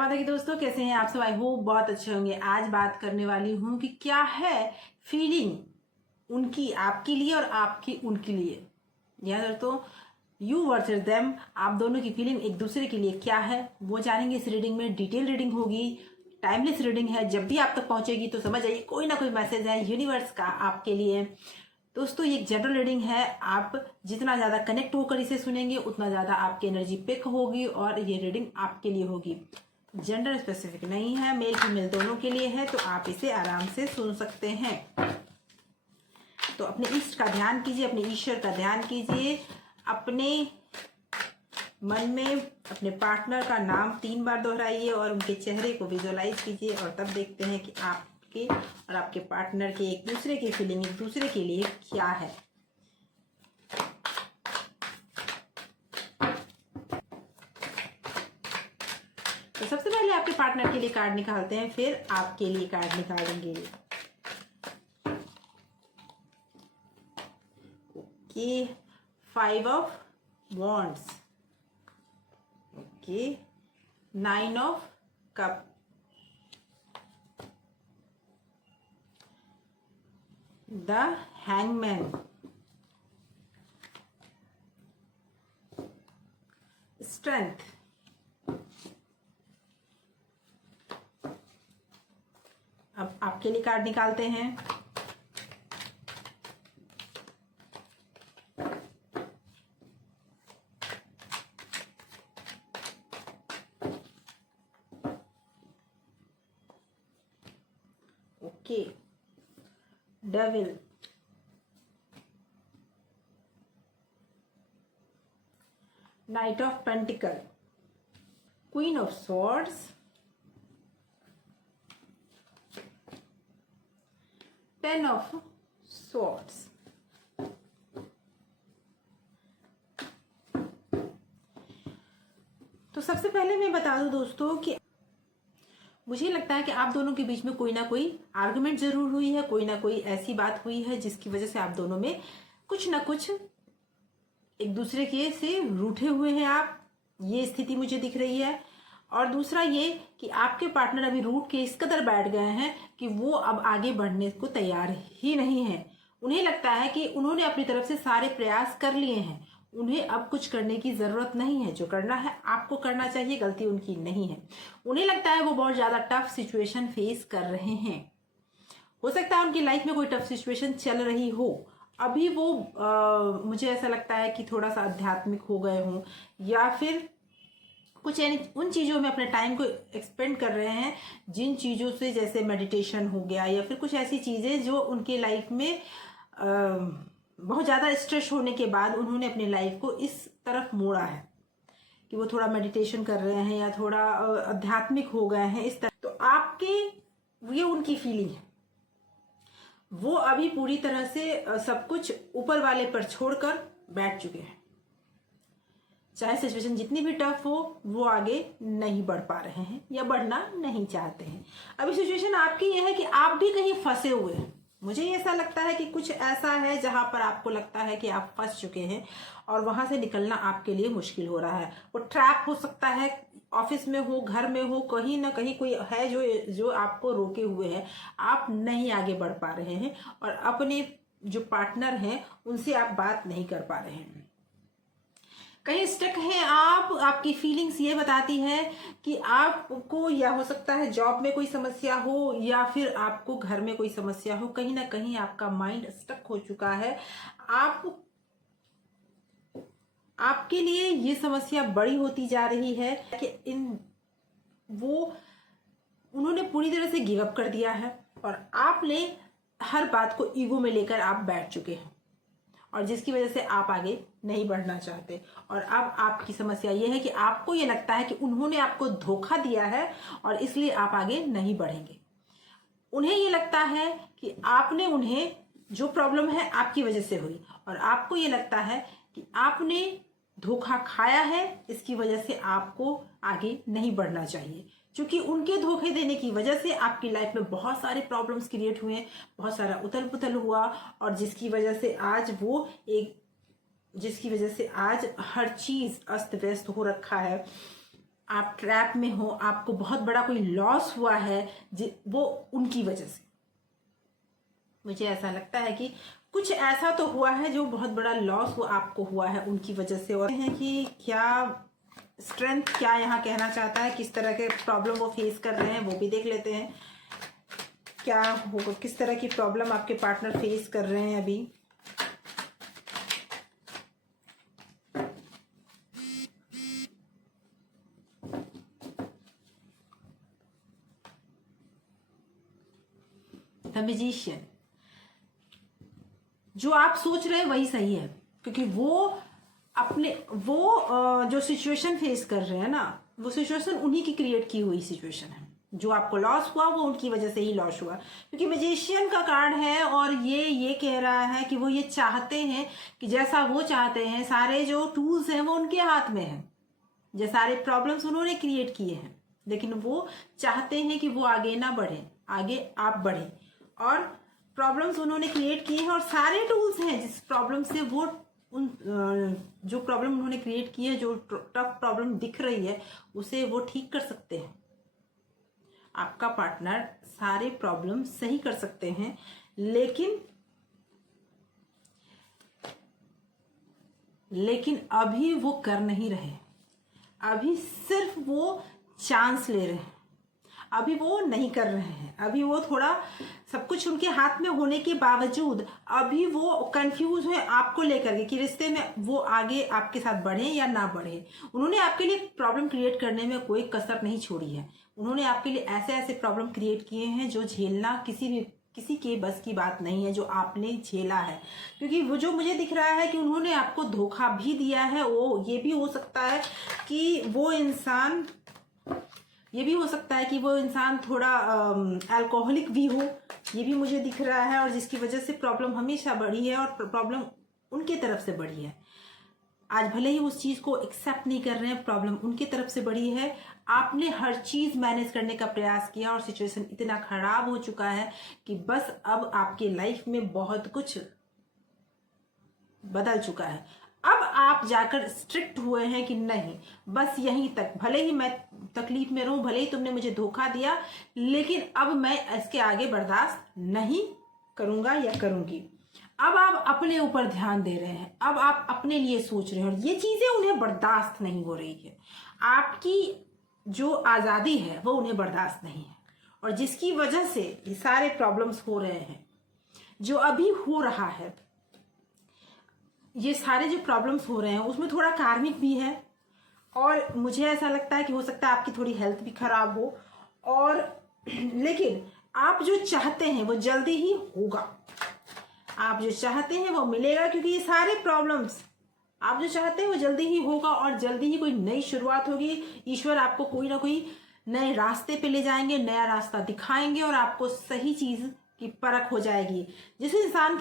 माता की दोस्तों, कैसे हैं आप सब? आई होप बहुत अच्छे होंगे। आज बात करने वाली हूँ कि क्या है फीलिंग उनकी आपके लिए और आपकी उनके लिए। या तो यू वर्सेस देम, आप दोनों की फीलिंग एक दूसरे के लिए क्या है वो जानेंगे इस रीडिंग में। डिटेल रीडिंग होगी, टाइमलेस रीडिंग है। जब भी आप तक पहुंचेगी तो समझ आइए कोई ना कोई मैसेज है यूनिवर्स का आपके लिए। दोस्तों ये एक जनरल रीडिंग है। आप जितना ज़्यादा कनेक्ट होकर इसे सुनेंगे उतना ज़्यादा आपकी एनर्जी पिक होगी और ये रीडिंग आपके लिए होगी। जेंडर स्पेसिफिक नहीं है, मेल फीमेल दोनों के लिए है, तो आप इसे आराम से सुन सकते हैं। तो अपने इष्ट का ध्यान कीजिए, अपने ईश्वर का ध्यान कीजिए, अपने मन में अपने पार्टनर का नाम 3 बार दोहराइए और उनके चेहरे को विजुअलाइज कीजिए और तब देखते हैं कि आपके और आपके पार्टनर के एक दूसरे की फीलिंग एक दूसरे के लिए क्या है। तो सबसे पहले आपके पार्टनर के लिए कार्ड निकालते हैं, फिर आपके लिए कार्ड निकालेंगे। Okay, 5 of wands, okay, 9 of cup, the hangman, strength, अब आपके लिए कार्ड निकालते हैं। Okay, devil, night of pentacle, queen of swords, 10 of swords. तो सबसे पहले मैं बता दूं दोस्तों कि मुझे लगता है कि आप दोनों के बीच में कोई ना कोई आर्गुमेंट जरूर हुई है, कोई ना कोई ऐसी बात हुई है जिसकी वजह से आप दोनों में कुछ ना कुछ एक दूसरे के से रूठे हुए हैं आप, ये स्थिति मुझे दिख रही है। और दूसरा ये कि आपके पार्टनर अभी रूठ के इस कदर बैठ गए हैं कि वो अब आगे बढ़ने को तैयार ही नहीं है। उन्हें लगता है कि उन्होंने अपनी तरफ से सारे प्रयास कर लिए हैं, उन्हें अब कुछ करने की जरूरत नहीं है। जो करना है आपको करना चाहिए, गलती उनकी नहीं है। उन्हें लगता है वो बहुत ज्यादा टफ सिचुएशन फेस कर रहे हैं। हो सकता है उनकी लाइफ में कोई टफ सिचुएशन चल रही हो, अभी वो मुझे ऐसा लगता है कि थोड़ा सा आध्यात्मिक हो गए हों या फिर कुछ यानी उन चीज़ों में अपने टाइम को एक्सपेंड कर रहे हैं जिन चीज़ों से, जैसे मेडिटेशन हो गया या फिर कुछ ऐसी चीज़ें जो उनके लाइफ में बहुत ज़्यादा स्ट्रेस होने के बाद उन्होंने अपनी लाइफ को इस तरफ मोड़ा है कि वो थोड़ा मेडिटेशन कर रहे हैं या थोड़ा आध्यात्मिक हो गए हैं इस तरह। तो आपके ये उनकी फीलिंग है, वो अभी पूरी तरह से सब कुछ ऊपर वाले पर छोड़कर बैठ चुके हैं। चाहे सिचुएशन जितनी भी टफ हो, वो आगे नहीं बढ़ पा रहे हैं या बढ़ना नहीं चाहते हैं। अभी सिचुएशन आपकी ये है कि आप भी कहीं फंसे हुए हैं। मुझे ऐसा लगता है कि कुछ ऐसा है जहां पर आपको लगता है कि आप फंस चुके हैं और वहां से निकलना आपके लिए मुश्किल हो रहा है। वो ट्रैप हो सकता है, ऑफिस में हो, घर में हो, कहीं ना कहीं कोई है जो आपको रोके हुए है, आप नहीं आगे बढ़ पा रहे हैं और अपने जो पार्टनर हैं उनसे आप बात नहीं कर पा रहे हैं। कहीं स्टक हैं आप। आपकी फीलिंग्स ये बताती है कि आपको, या हो सकता है जॉब में कोई समस्या हो या फिर आपको घर में कोई समस्या हो, कहीं ना कहीं आपका माइंड स्टक हो चुका है। आपके लिए ये समस्या बड़ी होती जा रही है कि उन्होंने पूरी तरह से गिव अप कर दिया है और आपने हर बात को ईगो में लेकर आप बैठ चुके हैं और जिसकी वजह से आप आगे नहीं बढ़ना चाहते। और अब आपकी समस्या यह है कि आपको यह लगता है कि उन्होंने आपको धोखा दिया है और इसलिए आप आगे नहीं बढ़ेंगे। उन्हें यह लगता है कि आपने उन्हें जो प्रॉब्लम है आपकी वजह से हुई और आपको यह लगता है कि आपने धोखा खाया है, इसकी वजह से आपको आगे नहीं बढ़ना चाहिए। क्योंकि उनके धोखे देने की वजह से आपकी लाइफ में बहुत सारे प्रॉब्लम्स क्रिएट हुए, बहुत सारा उथल पुथल हुआ और जिसकी वजह से आज हर चीज अस्त व्यस्त हो रखा है। आप ट्रैप में हो, आपको बहुत बड़ा कोई लॉस हुआ है, वो उनकी वजह से। मुझे ऐसा लगता है कि कुछ ऐसा तो हुआ है जो बहुत बड़ा लॉस वो आपको हुआ है उनकी वजह से। और है कि क्या स्ट्रेंथ क्या यहाँ कहना चाहता है, किस तरह के प्रॉब्लम वो फेस कर रहे हैं वो भी देख लेते हैं। क्या होगा, किस तरह की प्रॉब्लम आपके पार्टनर फेस कर रहे हैं अभी। द मैजिशियन, जो आप सोच रहे हैं वही सही है, क्योंकि वो जो सिचुएशन फेस कर रहे हैं ना, वो सिचुएशन उन्हीं की क्रिएट की हुई सिचुएशन है। जो आपको लॉस हुआ वो उनकी वजह से ही लॉस हुआ, क्योंकि मैजिशियन का कार्ड है और ये कह रहा है कि वो ये चाहते हैं कि जैसा वो चाहते हैं, सारे जो टूल्स हैं वो उनके हाथ में हैं, जो सारे प्रॉब्लम्स उन्होंने क्रिएट किए हैं, लेकिन वो चाहते हैं कि वो आगे ना बढ़े, आगे आप बढ़े। और प्रॉब्लम्स उन्होंने क्रिएट किए हैं और सारे टूल्स हैं जिस प्रॉब्लम से वो जो प्रॉब्लम उन्होंने क्रिएट की है, जो टफ प्रॉब्लम दिख रही है, उसे वो ठीक कर सकते हैं। आपका पार्टनर सारे प्रॉब्लम सही कर सकते हैं, लेकिन अभी वो कर नहीं रहे। अभी सिर्फ वो चांस ले रहे हैं, अभी वो नहीं कर रहे हैं। अभी वो थोड़ा सब कुछ उनके हाथ में होने के बावजूद अभी वो कंफ्यूज है आपको लेकर के कि रिश्ते में वो आगे आपके साथ बढ़े या ना बढ़े। उन्होंने आपके लिए प्रॉब्लम क्रिएट करने में कोई कसर नहीं छोड़ी है। उन्होंने आपके लिए ऐसे ऐसे प्रॉब्लम क्रिएट किए हैं जो झेलना किसी के बस की बात नहीं है, जो आपने झेला है। क्योंकि वो जो मुझे दिख रहा है कि उन्होंने आपको धोखा भी दिया है। वो ये भी हो सकता है कि वो इंसान थोड़ा अल्कोहलिक भी हो, ये भी मुझे दिख रहा है, और जिसकी वजह से प्रॉब्लम हमेशा बढ़ी है और प्रॉब्लम उनके तरफ से बढ़ी है। आज भले ही उस चीज को एक्सेप्ट नहीं कर रहे हैं, प्रॉब्लम उनके तरफ से बढ़ी है। आपने हर चीज मैनेज करने का प्रयास किया और सिचुएशन इतना खराब हो चुका है कि बस अब आपके लाइफ में बहुत कुछ बदल चुका है। अब आप जाकर स्ट्रिक्ट हुए हैं कि नहीं, बस यहीं तक, भले ही मैं तकलीफ में रहूं, भले ही तुमने मुझे धोखा दिया, लेकिन अब मैं इसके आगे बर्दाश्त नहीं करूंगा या करूंगी। अब आप अपने ऊपर ध्यान दे रहे हैं, अब आप अपने लिए सोच रहे हैं, और ये चीजें उन्हें बर्दाश्त नहीं हो रही है। आपकी जो आजादी है वो उन्हें बर्दाश्त नहीं है, और जिसकी वजह से ये सारे प्रॉब्लम्स हो रहे हैं, जो अभी हो रहा है, ये सारे जो प्रॉब्लम्स हो रहे हैं उसमें थोड़ा कार्मिक भी है। और मुझे ऐसा लगता है कि हो सकता है आपकी थोड़ी हेल्थ भी खराब हो, और लेकिन आप जो चाहते हैं वो जल्दी ही होगा। आप जो चाहते हैं वो मिलेगा, क्योंकि ये सारे प्रॉब्लम्स आप जो चाहते हैं वो जल्दी ही होगा, और जल्दी ही कोई नई शुरुआत होगी। ईश्वर आपको कोई ना कोई नए रास्ते पे ले जाएंगे, नया रास्ता दिखाएंगे, और आपको सही चीज की परख हो जाएगी। जिस इंसान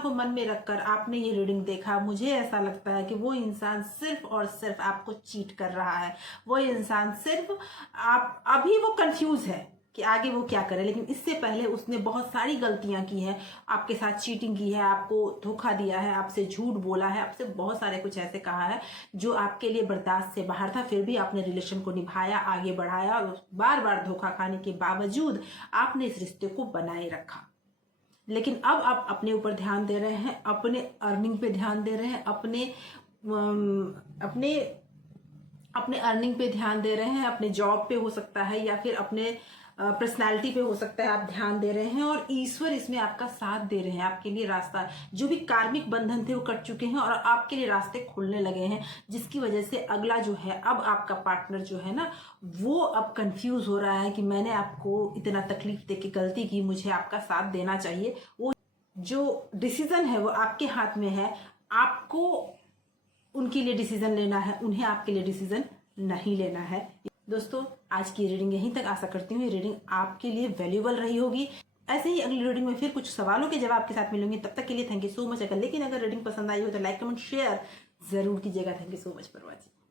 को मन में रखकर आपने ये रीडिंग देखा, मुझे ऐसा लगता है कि वो इंसान सिर्फ और सिर्फ आपको चीट कर रहा है। वो इंसान सिर्फ अभी वो कंफ्यूज है कि आगे वो क्या करे, लेकिन इससे पहले उसने बहुत सारी गलतियां की हैं। आपके साथ चीटिंग की है, आपको धोखा दिया है, आपसे झूठ बोला है, आपसे बहुत सारे कुछ ऐसे कहा है जो आपके लिए बर्दाश्त से बाहर था। फिर भी आपने रिलेशन को निभाया, आगे बढ़ाया, और बार बार धोखा खाने के बावजूद आपने इस रिश्ते को बनाए रखा। लेकिन अब आप अपने ऊपर ध्यान दे रहे हैं, अपने अर्निंग पे ध्यान दे रहे हैं, अपने अर्निंग पे ध्यान दे रहे हैं, अपने जॉब पे हो सकता है, या फिर अपने पर्सनालिटी पे हो सकता है, आप ध्यान दे रहे हैं, और ईश्वर इसमें आपका साथ दे रहे हैं। आपके लिए रास्ता, जो भी कार्मिक बंधन थे वो कट चुके हैं, और आपके लिए रास्ते खुलने लगे हैं, जिसकी वजह से अगला जो है, अब आपका पार्टनर जो है ना, वो अब कंफ्यूज हो रहा है कि मैंने आपको इतना तकलीफ दे के गलती की, मुझे आपका साथ देना चाहिए। वो जो डिसीजन है वो आपके हाथ में है, आपको उनके लिए डिसीजन लेना है, उन्हें आपके लिए डिसीजन नहीं लेना है। दोस्तों, आज की रीडिंग यहीं तक। आशा करती हूँ ये रीडिंग आपके लिए वैल्यूएबल रही होगी। ऐसे ही अगली रीडिंग में फिर कुछ सवालों के जवाब के साथ मिलूंगी। तब तक के लिए थैंक यू सो मच। लेकिन अगर रीडिंग पसंद आई हो तो लाइक, कमेंट, शेयर जरूर कीजिएगा। Thank you so much for watching.